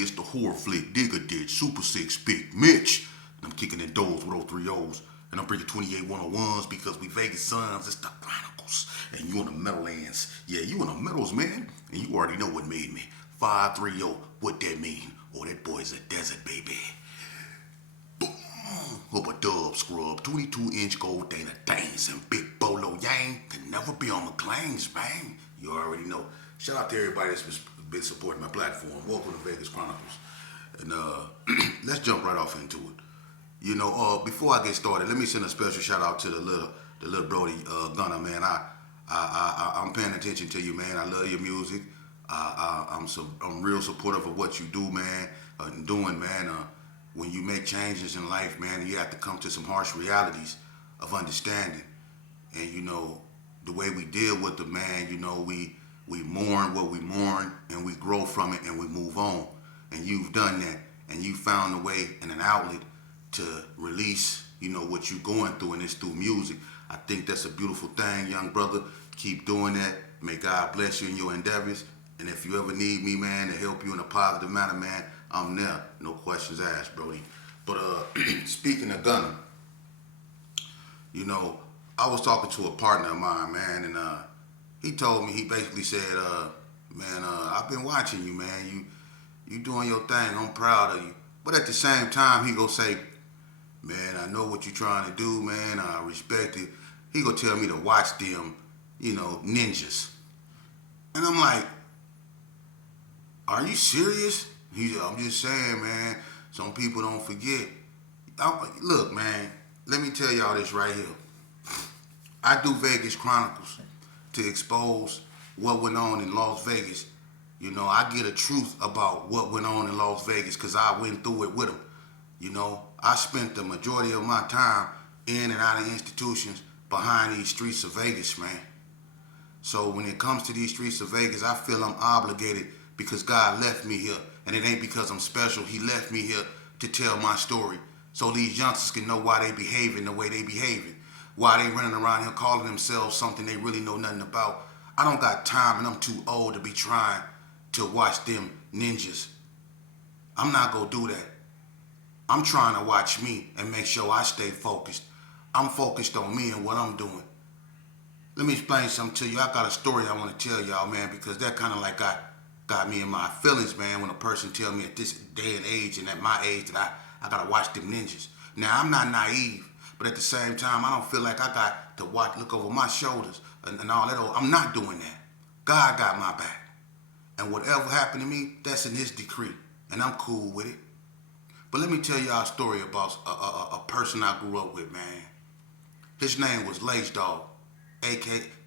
it's the horror flick, Digger Ditch, Super Six, Big Mitch. And I'm kicking in doors with 03 O's. And I'm bringing 28 101s because we Vegas Sons, it's the Chronicles. And you in the Meadowlands. Yeah, you in the Meadows, man. And you already know what made me. 530, what that mean? Oh, that boy's a desert, baby. Boom. Hope a dub scrub, 22-inch gold Dana dancing, big bolo yang can never be on McLean's, man. You already know. Shout out to everybody that's been supporting my platform. Welcome to Vegas Chronicles. And let's jump right off into it. You know, before I get started, let me send a special shout out to the little Brody Gunner, man. I'm paying attention to you, man. I love your music. I'm real supportive of what you do, man. Doing, man. When you make changes in life, man, you have to come to some harsh realities of understanding. And you know, the way we deal with the man, you know, we mourn what we mourn, and we grow from it, and we move on. And you've done that, and you found a way and an outlet to release, you know, what you're going through, and it's through music. I think that's a beautiful thing, young brother. Keep doing that. May God bless you in your endeavors. And if you ever need me, man, to help you in a positive manner, man, I'm there. No questions asked, Brody. But speaking of Gunner, you know, I was talking to a partner of mine, man, and he told me, he basically said, man, I've been watching you, man. You doing your thing. I'm proud of you. But at the same time, he gonna say, man, I know what you're trying to do, man. I respect it. He gonna tell me to watch them, you know, ninjas. And I'm like, are you serious? I'm just saying, man, some people don't forget. Look, man, let me tell y'all this right here. I do Vegas Chronicles to expose what went on in Las Vegas. You know, I get a truth about what went on in Las Vegas because I went through it with them. You know, I spent the majority of my time in and out of institutions behind these streets of Vegas, man. So when it comes to these streets of Vegas, I feel I'm obligated because God left me here. And it ain't because I'm special. He left me here to tell my story so these youngsters can know why they behaving the way they behaving. Why they running around here calling themselves something they really know nothing about. I don't got time, and I'm too old to be trying to watch them ninjas. I'm not gonna do that. I'm trying to watch me and make sure I stay focused. I'm focused on me and what I'm doing. Let me explain something to you. I got a story I want to tell y'all, man, because that kind of like got me in my feelings, man, when a person tell me at this day and age and at my age that I gotta watch them ninjas. Now, I'm not naive, but at the same time, I don't feel like I got to look over my shoulders and all that. I'm not doing that. God got my back. And whatever happened to me, that's in his decree. And I'm cool with it. But let me tell y'all a story about a person I grew up with, man. His name was Dogg.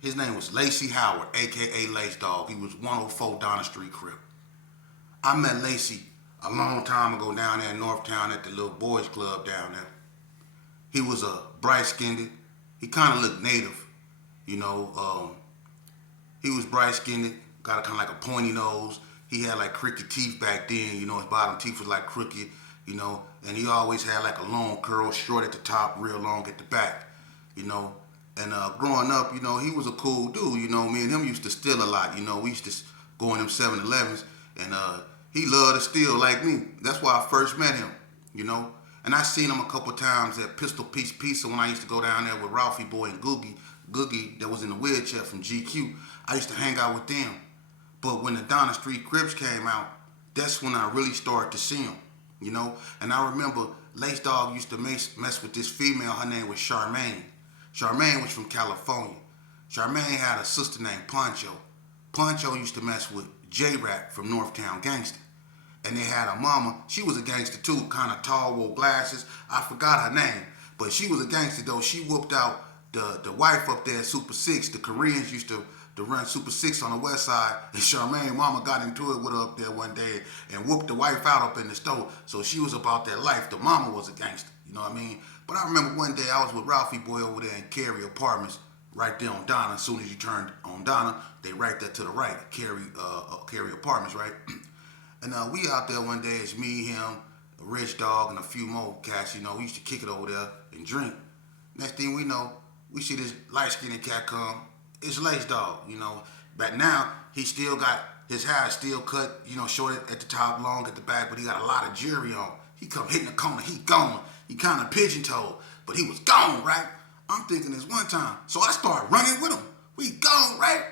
His name was Lacey Howard, a.k.a. Lace Dogg. He was 104 Donna Street Crib. I met Lacey a long time ago down there in Northtown at the little boys club down there. He was a bright-skinned. He kind of looked native, you know. He was bright-skinned, got a kind of like a pointy nose. He had like crooked teeth back then, you know. His bottom teeth was like crooked, you know. And he always had like a long curl, short at the top, real long at the back, you know. And growing up, you know, he was a cool dude, you know. Me and him used to steal a lot, you know. We used to go in them 7-Elevens, and he loved to steal like me. That's why I first met him, you know. And I seen him a couple times at Pistol Piece Pizza when I used to go down there with Ralphie Boy and Googie that was in the wheelchair from GQ. I used to hang out with them. But when the Donna Street Cribs came out, that's when I really started to see him, you know. And I remember Lace Dogg used to mess with this female. Her name was Charmaine. Charmaine was from California. Charmaine had a sister named Poncho. Poncho used to mess with J-Rap from Northtown Gangster. And they had a mama. She was a gangster too, kind of tall, wore glasses. I forgot her name. But she was a gangster though. She whooped out the wife up there at Super 6. The Koreans used to run Super 6 on the west side. And Charmaine mama got into it with her up there one day and whooped the wife out up in the store. So she was about that life. The mama was a gangster. You know what I mean? But I remember one day I was with Ralphie Boy over there in Cary Apartments, right there on Donna. As soon as you turned on Donna, they right there to the right, Cary Apartments, right? And we out there one day, it's me, him, a Rich Dog, and a few more cats, you know. We used to kick it over there and drink. Next thing we know, we see this light-skinned cat come. It's Lace Dogg, you know. But now, he still got His hair is still cut, short at the top, long at the back, but he got a lot of jewelry on. He come hitting the corner, he gone. He kind of pigeon-toed, but he was gone, right? I'm thinking this one time. So I start running with him. We gone, right?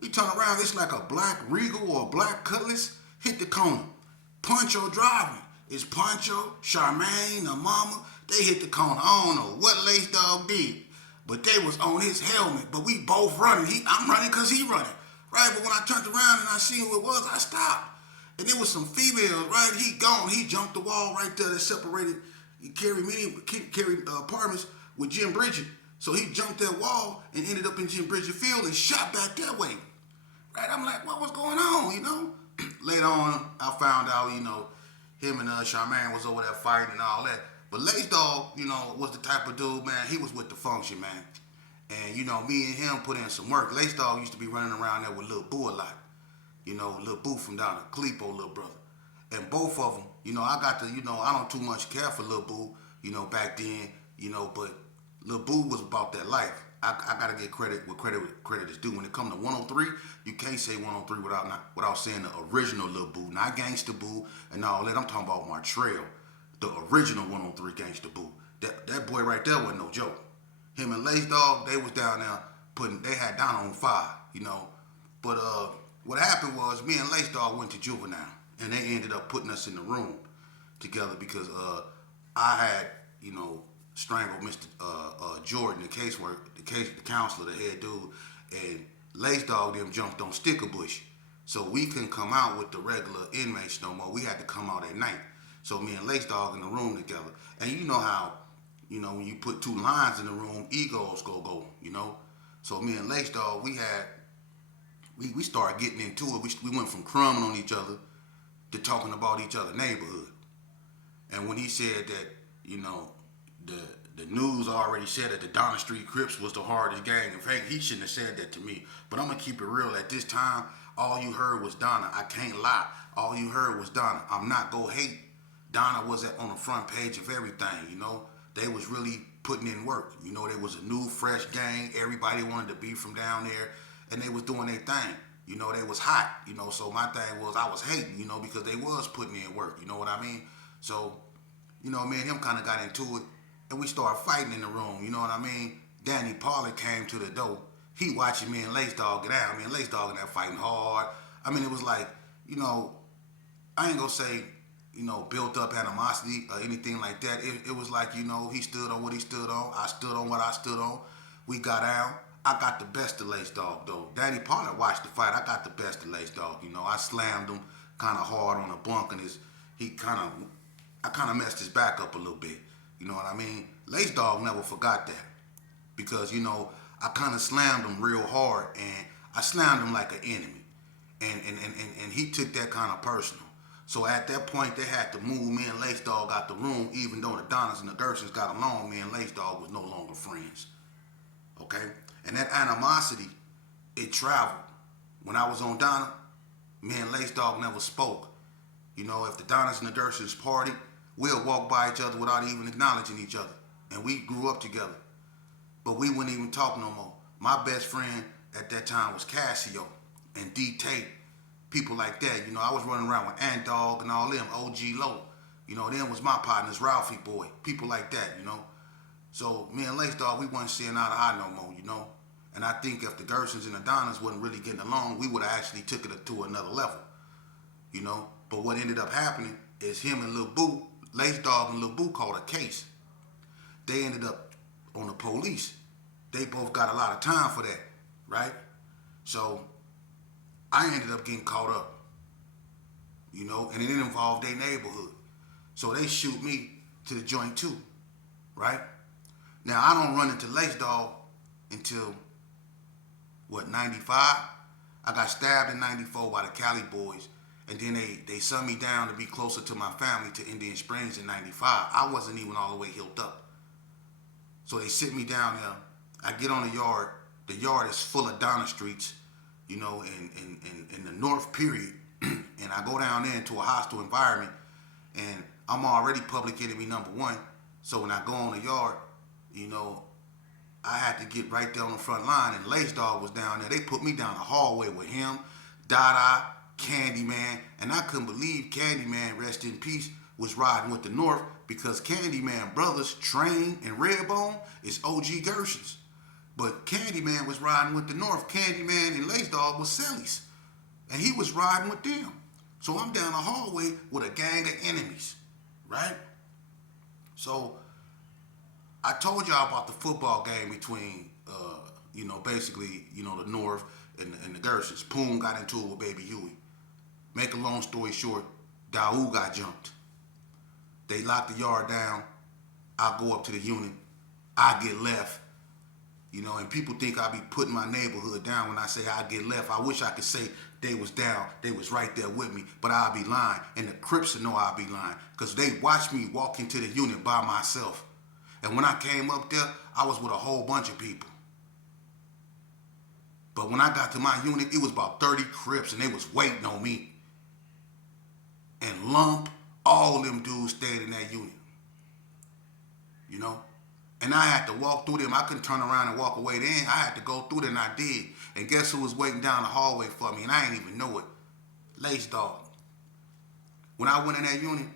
We turn around, it's like a black Regal or a black Cutlass. Hit the corner. Poncho driving. It's Poncho, Charmaine, the mama. They hit the corner. I don't know what Lace Dogg did, but they was on his helmet. But we both running. I'm running because he running, right? But when I turned around and I seen who it was, I stopped. And there was some females, right? He gone. He jumped the wall right there that separated. He carried apartments with Jim Bridget. So he jumped that wall and ended up in Jim Bridget Field and shot back that way. Right? I'm like, what was going on, Later on, I found out, him and Charmaine was over there fighting and all that. But Lace Dogg, was the type of dude, man, he was with the function, man. And, me and him put in some work. Lace Dogg used to be running around there with Lil Boo a lot. Lil Boo from down at Clepo, little brother. And both of them, I got to, I don't too much care for Lil Boo, back then, but Lil Boo was about that life. I gotta get credit where credit is due. When it comes to 103, you can't say 103 without saying the original Lil Boo, not Gangsta Boo and all that. I'm talking about Martrell, the original 103 Gangsta Boo. That boy right there wasn't no joke. Him and Lace Dogg, they was down there they had Donna on fire, But what happened was me and Lace Dogg went to juvenile, and they ended up putting us in the room together because I had, strangled Mr. Jordan, the counselor, the head dude, and Lace Dogg them jumped on Sticker Bush. So we couldn't come out with the regular inmates no more. We had to come out at night. So me and Lace Dogg in the room together. And you know how, when you put two lines in the room, egos go, So me and Lace Dogg, we started getting into it. We went from crumbing on each other to talking about each other's neighborhood. And when he said that, the news already said that the Donna Street Crips was the hardest gang. In fact, he shouldn't have said that to me. But I'm going to keep it real. At this time, all you heard was Donna. I can't lie. All you heard was Donna. I'm not going to hate. Donna was on the front page of everything, They was really putting in work. There was a new, fresh gang. Everybody wanted to be from down there. And they was doing their thing. They was hot. So my thing was I was hating, because they was putting in work. You know what I mean? So, me and him kind of got into it. And we started fighting in the room, you know what I mean? Danny Pollard came to the door. He watching me and Lace Dogg get out. Me and Lace Dogg in there fighting hard. I mean, it was like, I ain't gonna say, built up animosity or anything like that. It was like, he stood on what he stood on. I stood on what I stood on. We got out. I got the best of Lace Dogg, though. Danny Pollard watched the fight. I got the best of Lace Dogg, I slammed him kind of hard on a bunk, and I kind of messed his back up a little bit. You know what I mean? Lace Dogg never forgot that because, I kind of slammed him real hard, and I slammed him like an enemy. And he took that kind of personal. So at that point, they had to move me and Lace Dogg out the room, even though the Donnas and the Gersons got along, me and Lace Dogg was no longer friends. Okay? And that animosity, it traveled. When I was on Donna, me and Lace Dogg never spoke. If the Donnas and the Gersons partied, we'll walk by each other without even acknowledging each other. And we grew up together. But we wouldn't even talk no more. My best friend at that time was Casio and D-Tate, people like that. I was running around with Ant Dog and all them, OG Low. Them was my partners, Ralphie Boy, people like that, So me and Lace Dogg, we wasn't seeing eye to eye no more, And I think if the Gersons and the Donnas wasn't really getting along, we would have actually took it to another level, But what ended up happening is him and Lil Boo, Lace Dogg and Lil Boo caught a case. They ended up on the police. They both got a lot of time for that, right? So I ended up getting caught up, and it involved their neighborhood. So they shoot me to the joint too, right? Now I don't run into Lace Dogg until, 95? I got stabbed in 94 by the Cali boys. And then they sent me down to be closer to my family to Indian Springs in 95. I wasn't even all the way healed up. So they sit me down there. I get on the yard. The yard is full of Donna Streets, in the North period. And I go down there into a hostile environment. And I'm already public enemy number one. So when I go on the yard, I had to get right there on the front line. And Lace Dogg was down there. They put me down the hallway with him, Dada, Candyman, and I couldn't believe Candyman, rest in peace, was riding with the North because Candyman brothers, Train and Redbone, is OG Gershons. But Candyman was riding with the North. Candyman and Lace Dogg was Cellies. And he was riding with them. So I'm down the hallway with a gang of enemies, right? So I told y'all about the football game between, basically, the North and the Gershons. Poon got into it with Baby Huey. Make a long story short, Daoud got jumped. They locked the yard down. I go up to the unit. I get left. And people think I be putting my neighborhood down when I say I get left. I wish I could say they was down. They was right there with me. But I'll be lying. And the Crips will know I'll be lying. Because they watched me walk into the unit by myself. And when I came up there, I was with a whole bunch of people. But when I got to my unit, it was about 30 Crips. And they was waiting on me. And Lump, all of them dudes stayed in that unit. And I had to walk through them. I couldn't turn around and walk away then. I had to go through them, and I did. And guess who was waiting down the hallway for me? And I didn't even know it. Lace Dogg. When I went in that unit,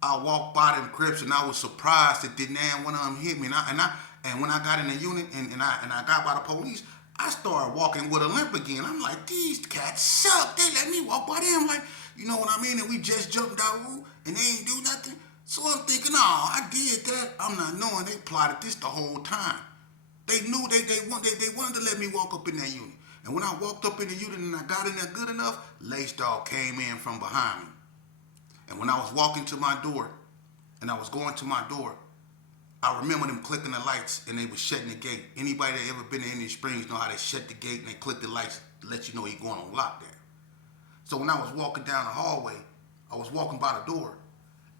I walked by them Crips, and I was surprised that didn't one of them hit me. And when I got in the unit and I got by the police, I started walking with a limp again. I'm like, these cats suck. They let me walk by them like, you know what I mean? And we just jumped out and they ain't do nothing. So I'm thinking, I did that. I'm not knowing they plotted this the whole time. They knew they wanted to let me walk up in that unit. And when I walked up in the unit and I got in there good enough, Lace Dogg came in from behind me. And when I was walking to my door and I was going to my door, I remember them clicking the lights and they was shutting the gate. Anybody that ever been to Indian Springs know how they shut the gate and they click the lights to let you know you're going on lock there. So when I was walking down the hallway, I was walking by the door.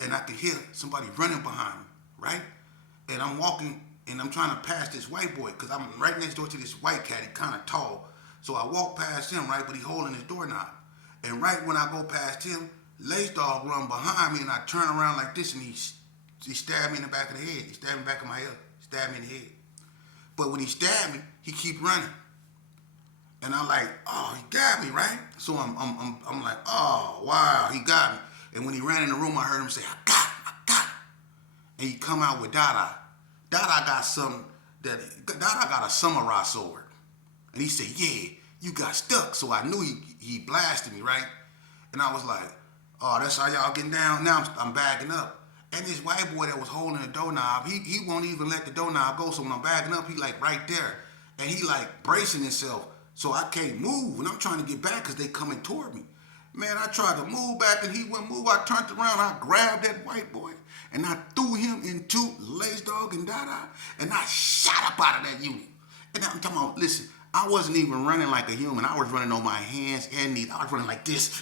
And I could hear somebody running behind me, right? And I'm walking, and I'm trying to pass this white boy, because I'm right next door to this white cat. He kind of tall. So I walk past him, right? But he holding his doorknob. And right when I go past him, Lace Dogg run behind me, and I turn around like this, and he stabbed me in the back of the head. He stabbed me in the back of my head. Stabbed me in the head. But when he stabbed me, he keep running. And I'm like, he got me, right? So I'm like, wow, he got me. And when he ran in the room, I heard him say, I got him. And he come out with Dada. Dada got a samurai sword. And he said, yeah, you got stuck. So I knew he blasted me, right? And I was like, that's how y'all getting down? Now I'm backing up. And this white boy that was holding the doorknob, he won't even let the doorknob go. So when I'm backing up, he like right there. And he like bracing himself. So I can't move. And I'm trying to get back because they coming toward me. Man, I tried to move back and he wouldn't move. I turned around, I grabbed that white boy and I threw him into Lace Dogg and Dada and I shot up out of that unit. And I'm talking about, listen, I wasn't even running like a human. I was running on my hands and knees. I was running like this.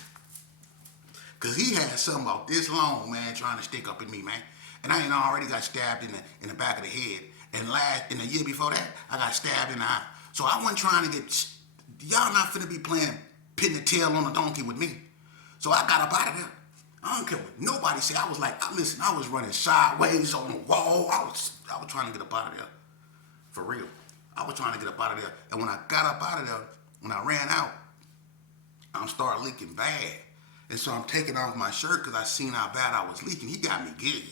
Because he had something about this long, man, trying to stick up in me, man. And I already got stabbed in the back of the head. And in the year before that, I got stabbed in the eye. So I wasn't trying to y'all not finna be playing pin the tail on a donkey with me. So I got up out of there. I don't care what nobody say. I was like, listen, I was running sideways on the wall. I was trying to get up out of there. For real. I was trying to get up out of there. And when I got up out of there, when I ran out, I started leaking bad. And so I'm taking off my shirt because I seen how bad I was leaking. He got me good.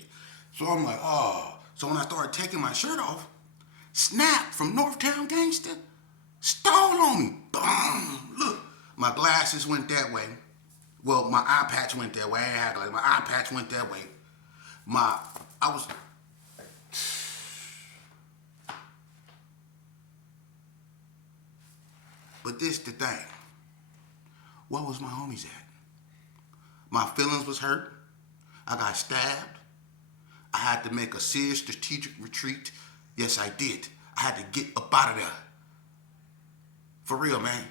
So I'm like, So when I started taking my shirt off, Snap from Northtown Gangster stole on me. Boom. Look. My glasses went that way. Well, my eye patch went that way. I ain't act like my eye patch went that way. But this the thing. Where was my homies at? My feelings was hurt. I got stabbed. I had to make a serious strategic retreat. Yes, I did. I had to get up out of there. For real, man.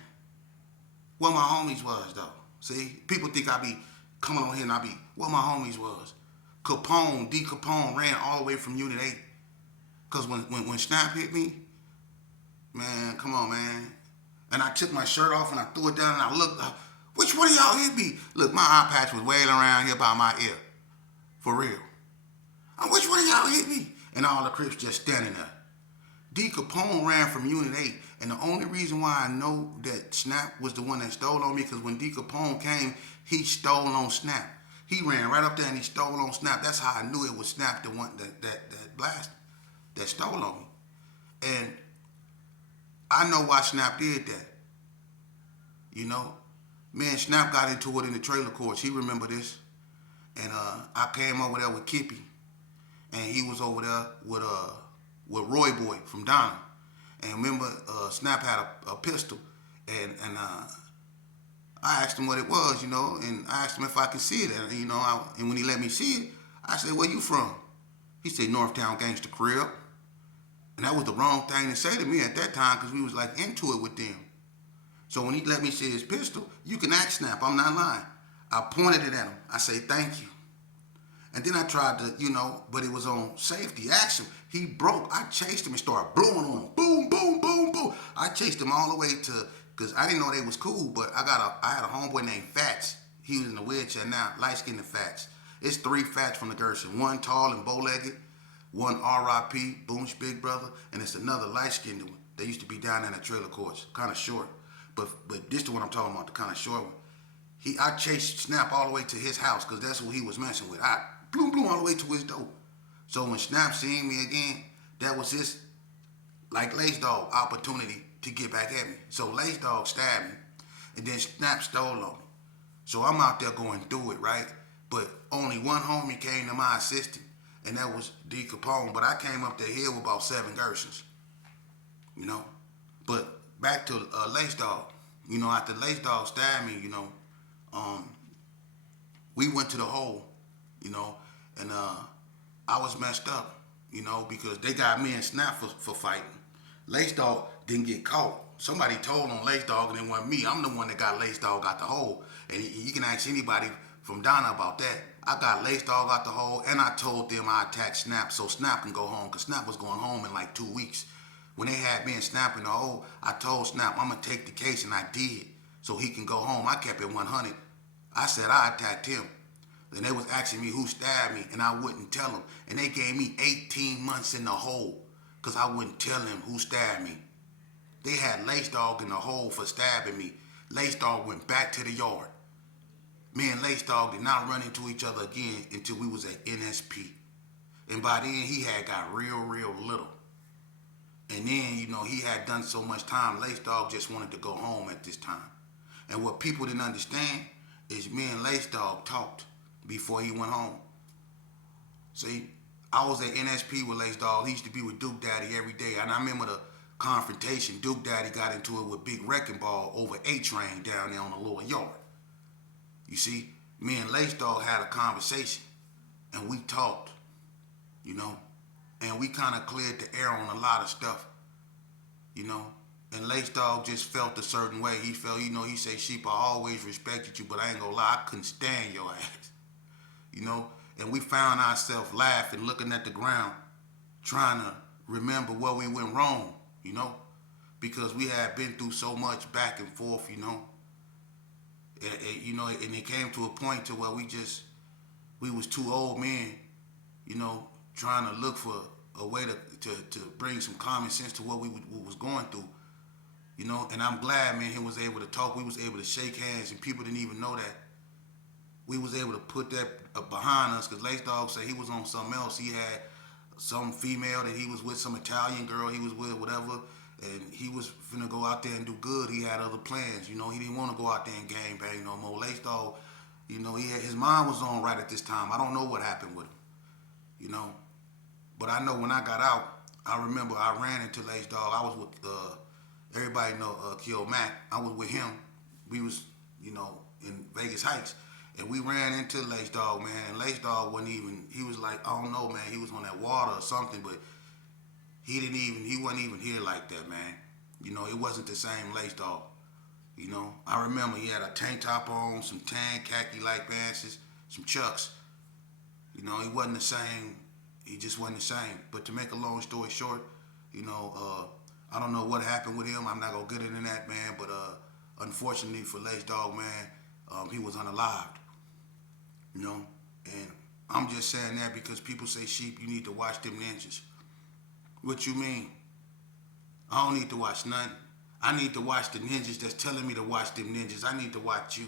Where my homies was, though. See? People think I be coming on here and I be, where my homies was. Capone, D. Capone ran all the way from Unit 8. Because when Snap hit me, man, come on, man. And I took my shirt off and I threw it down and I looked up. Which one of y'all hit me? Look, my eye patch was wailing around here by my ear. For real. Which one of y'all hit me? And all the Crips just standing there. D. Capone ran from Unit 8 And the only reason why I know that Snap was the one that stole on me, because when D Capone came, he stole on Snap. He ran right up there and he stole on Snap. That's how I knew it was Snap, the one that blast, that stole on me. And I know why Snap did that. You know, me and Snap got into it in the trailer courts. He remember this. And I came over there with Kippy, and he was over there with Roy Boy from Donna. And remember, Snap had a pistol, and I asked him what it was, you know, and I asked him if I could see it, and you know, and when he let me see it, I said, "Where you from?" He said, "Northtown Gangster Crib," and that was the wrong thing to say to me at that time because we was like into it with them. So when he let me see his pistol, you can ask Snap, I'm not lying. I pointed it at him. I say, "Thank you." And then I tried to, you know, but it was on safety action. He broke. I chased him and started blowing on him. Boom, boom, boom, boom. I chased him all the way to, because I didn't know they was cool, but I had a homeboy named Fats. He was in the wheelchair now, light-skinned Fats. It's 3 Fats from the Gershon. One tall and bow-legged, one R.I.P., Boom's big brother, and it's another light-skinned one. They used to be down there in the trailer courts, kind of short. But this the one I'm talking about, the kind of short one. I chased Snap all the way to his house because that's who he was messing with. I blew all the way to his door. So when Snap seen me again, that was his, like Lace Dogg, opportunity to get back at me. So Lace Dogg stabbed me, and then Snap stole on me. So I'm out there going through it, right? But only one homie came to my assistance, and that was D Capone. But I came up the hill with about 7 Gershons, you know. But back to Lace Dogg. You know, after Lace Dogg stabbed me, you know, we went to the hole, you know, and I was messed up, you know, because they got me and Snap for fighting. Lace Dogg didn't get caught. Somebody told on Lace Dogg and it wasn't me. I'm the one that got Lace Dogg out the hole. And you can ask anybody from Donna about that. I got Lace Dogg out the hole, and I told them I attacked Snap so Snap can go home, because Snap was going home in like 2 weeks. When they had me and Snap in the hole, I told Snap I'm going to take the case, and I did, so he can go home. I kept it 100. I said I attacked him. Then they was asking me who stabbed me, and I wouldn't tell them. And they gave me 18 months in the hole because I wouldn't tell them who stabbed me. They had Lace Dogg in the hole for stabbing me. Lace Dogg went back to the yard. Me and Lace Dogg did not run into each other again until we was at NSP. And by then, he had got real little. And then, you know, he had done so much time, Lace Dogg just wanted to go home at this time. And what people didn't understand is me and Lace Dogg talked before he went home. See, I was at NSP with Lace Dogg. He used to be with Duke Daddy every day. And I remember the confrontation. Duke Daddy got into it with Big Wrecking Ball over A-Train down there on the lower yard. You see, me and Lace Dogg had a conversation, and we talked, you know, and we kind of cleared the air on a lot of stuff, you know. And Lace Dogg just felt a certain way. He felt, you know, he said, "Sheep, I always respected you, but I ain't gonna lie, I couldn't stand your ass." You know, and we found ourselves laughing, looking at the ground, trying to remember where we went wrong, you know, because we had been through so much back and forth, you know. You know, and it came to a point to where we was 2 old men, you know, trying to look for a way to bring some common sense to what we was going through, you know. And I'm glad, man, he was able to talk. We was able to shake hands, and people didn't even know that. We was able to put that behind us, because Lace Dogg said he was on something else. He had some female that he was with, some Italian girl he was with, whatever, and he was finna go out there and do good. He had other plans, you know. He didn't want to go out there and gang bang no more. Lace Dogg, you know, his mind was on right at this time. I don't know what happened with him, you know. But I know when I got out, I remember I ran into Lace Dogg. I was with, everybody know Kyo Mac. I was with him. We was, you know, in Vegas Heights. And we ran into Lace Dogg, man. And Lace Dogg he was like, I don't know, man. He was on that water or something, but he wasn't even here like that, man. You know, it wasn't the same Lace Dogg. You know, I remember he had a tank top on, some tan khaki-like pants, some Chucks. You know, he wasn't the same. He just wasn't the same. But to make a long story short, you know, I don't know what happened with him. I'm not gonna get into that, man. But unfortunately for Lace Dogg, man, he was unalived. You know, and I'm just saying that because people say, "Sheep, you need to watch them ninjas." What you mean? I don't need to watch nothing. I need to watch the ninjas that's telling me to watch them ninjas. I need to watch you.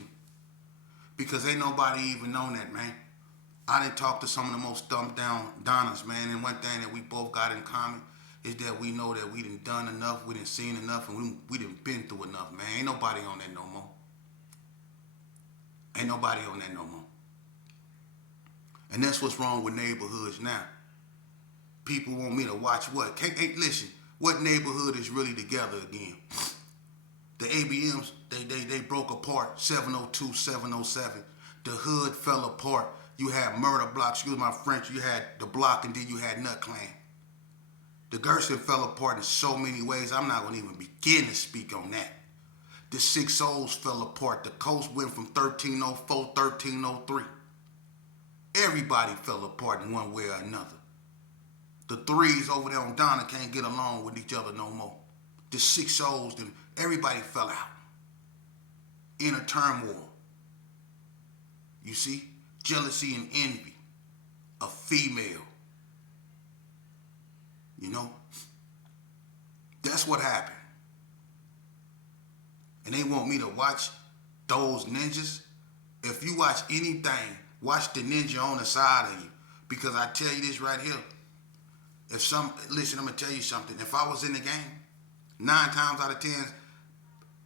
Because ain't nobody even known that, man. I didn't talk to some of the most thumbed down Donnas, man. And one thing that we both got in common is that we know that we done enough, we done seen enough, and we done been through enough, man. Ain't nobody on that no more. Ain't nobody on that no more. And that's what's wrong with neighborhoods now. People want me to watch what? Listen, what neighborhood is really together again? The ABMs, they broke apart, 702, 707. The hood fell apart. You had murder block, excuse my French, you had the block, and then you had Nut Clan. The Gerson fell apart in so many ways, I'm not going to even begin to speak on that. The 6-0s fell apart. The coast went from 1304, 1303. Everybody fell apart in one way or another. The 3s over there on Donna can't get along with each other no more. The 6-0s, everybody fell out. Inner turmoil. You see? Jealousy and envy. A female. You know? That's what happened. And they want me to watch those ninjas. If you watch anything, watch the ninja on the side of you. Because I tell you this right here. Listen, I'm going to tell you something. If I was in the game, 9 times out of 10,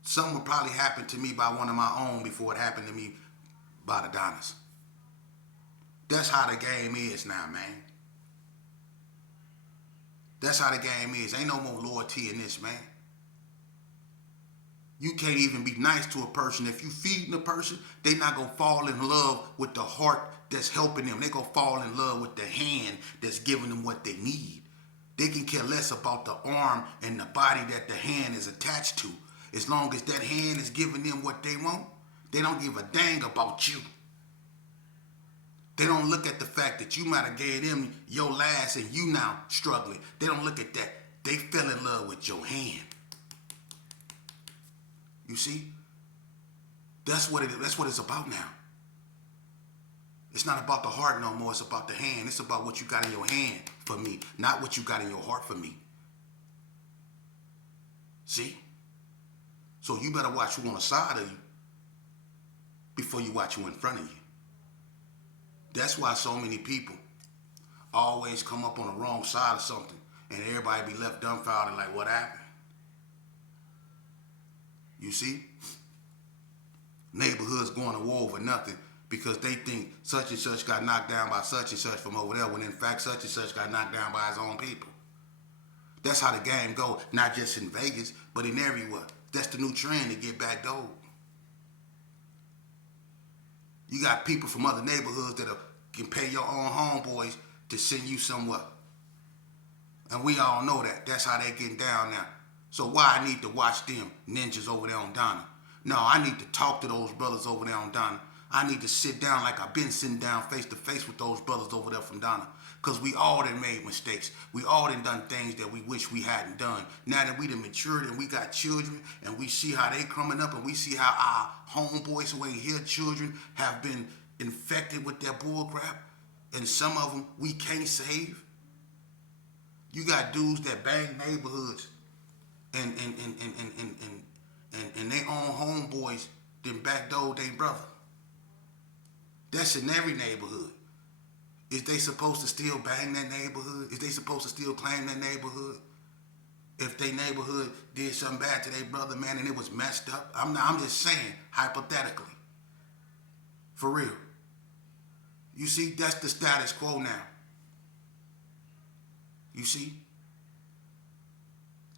something would probably happen to me by one of my own before it happened to me by the Donnas. That's how the game is now, man. That's how the game is. Ain't no more loyalty in this, man. You can't even be nice to a person. If you feeding a person, they not going to fall in love with the heart that's helping them. They going to fall in love with the hand that's giving them what they need. They can care less about the arm and the body that the hand is attached to. As long as that hand is giving them what they want, they don't give a dang about you. They don't look at the fact that you might have gave them your last and you now struggling. They don't look at that. They fell in love with your hand. You see? That's what it's about now. It's not about the heart no more. It's about the hand. It's about what you got in your hand for me, not what you got in your heart for me. See? So you better watch who on the side of you before you watch who in front of you. That's why so many people always come up on the wrong side of something and everybody be left dumbfounded like, what happened? You see? Neighborhoods going to war over nothing because they think such and such got knocked down by such and such from over there when in fact such and such got knocked down by his own people. That's how the game go, not just in Vegas, but in everywhere. That's the new trend to get back Dogg. You got people from other neighborhoods that can pay your own homeboys to send you somewhere. And we all know that. That's how they getting down now. So why I need to watch them ninjas over there on Donna? No, I need to talk to those brothers over there on Donna. I need to sit down like I've been sitting down face to face with those brothers over there from Donna. Because we all done made mistakes. We all done things that we wish we hadn't done. Now that we done matured and we got children and we see how they coming up and we see how our homeboys who ain't here children have been infected with their bull crap. And some of them we can't save. You got dudes that bang neighborhoods and they own homeboys then backdoor their brother. That's in every neighborhood. Is they supposed to still bang that neighborhood? Is they supposed to still claim that neighborhood? If their neighborhood did something bad to their brother, man, and it was messed up? I'm just saying, hypothetically. For real. You see, that's the status quo now. You see?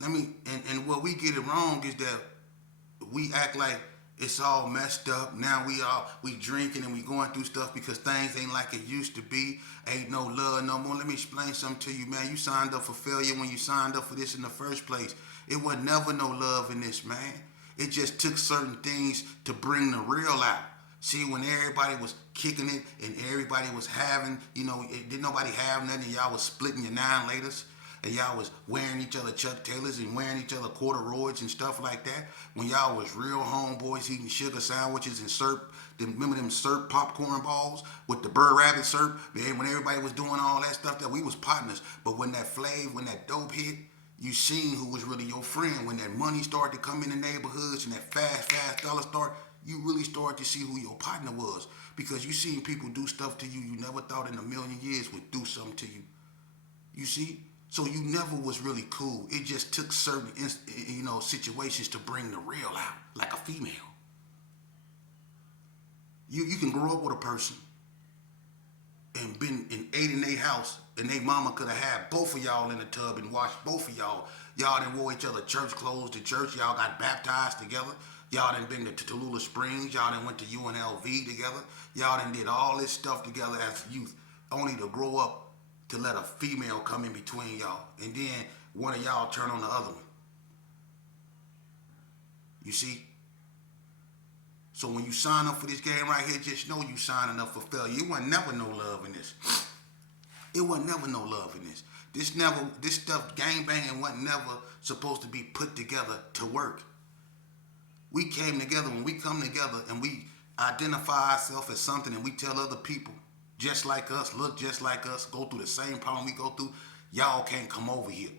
And what we get it wrong is that we act like it's all messed up. Now we drinking and we going through stuff because things ain't like it used to be. Ain't no love no more. Let me explain something to you, man. You signed up for failure when you signed up for this in the first place. It was never no love in this, man. It just took certain things to bring the real out. See, when everybody was kicking it and everybody was having, didn't nobody have nothing, and y'all was splitting your 9-laters. And y'all was wearing each other Chuck Taylors and wearing each other corduroys and stuff like that. When y'all was real homeboys eating sugar sandwiches and syrup, remember them syrup popcorn balls with the Burr Rabbit syrup? Man, when everybody was doing all that stuff, that we was partners. But when that flav, when that dope hit, You seen who was really your friend. When that money started to come in the neighborhoods and that fast dollar start, you really started to see who your partner was. Because you seen people do stuff to you you never thought in a million years would do something to you. You see? So you never was really cool. It just took certain, situations to bring the real out, like a female. You can grow up with a person and been and ate in their house, and they mama could have had both of y'all in the tub and washed both of y'all. Y'all done wore each other church clothes to church. Y'all got baptized together. Y'all done been to Tallulah Springs. Y'all done went to UNLV together. Y'all done did all this stuff together as youth, only to grow up to let a female come in between y'all, and then one of y'all turn on the other one. You see? So when you sign up for this game right here, just know you signing up for failure. It wasn't never no love in this. It wasn't never no love in this. This stuff, gang banging, wasn't never supposed to be put together to work. We came together. When we come together and we identify ourselves as something, and we tell other people just like us, look just like us, go through the same problem we go through, y'all can't come over here.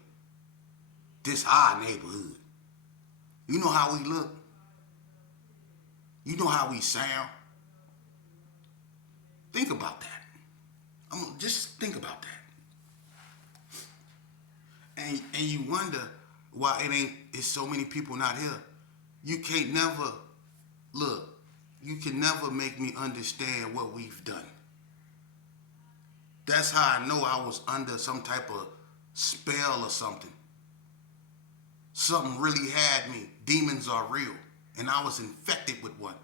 This our neighborhood. You know how we look. You know how we sound. Think about that. Just think about that. And you wonder why it's so many people not here. You can't never, look, you can never make me understand what we've done. That's how I know I was under some type of spell or something. Something really had me. Demons are real. And I was infected with one.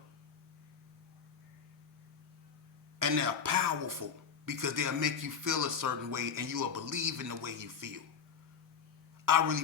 And they're powerful because they'll make you feel a certain way and you will believe in the way you feel. I really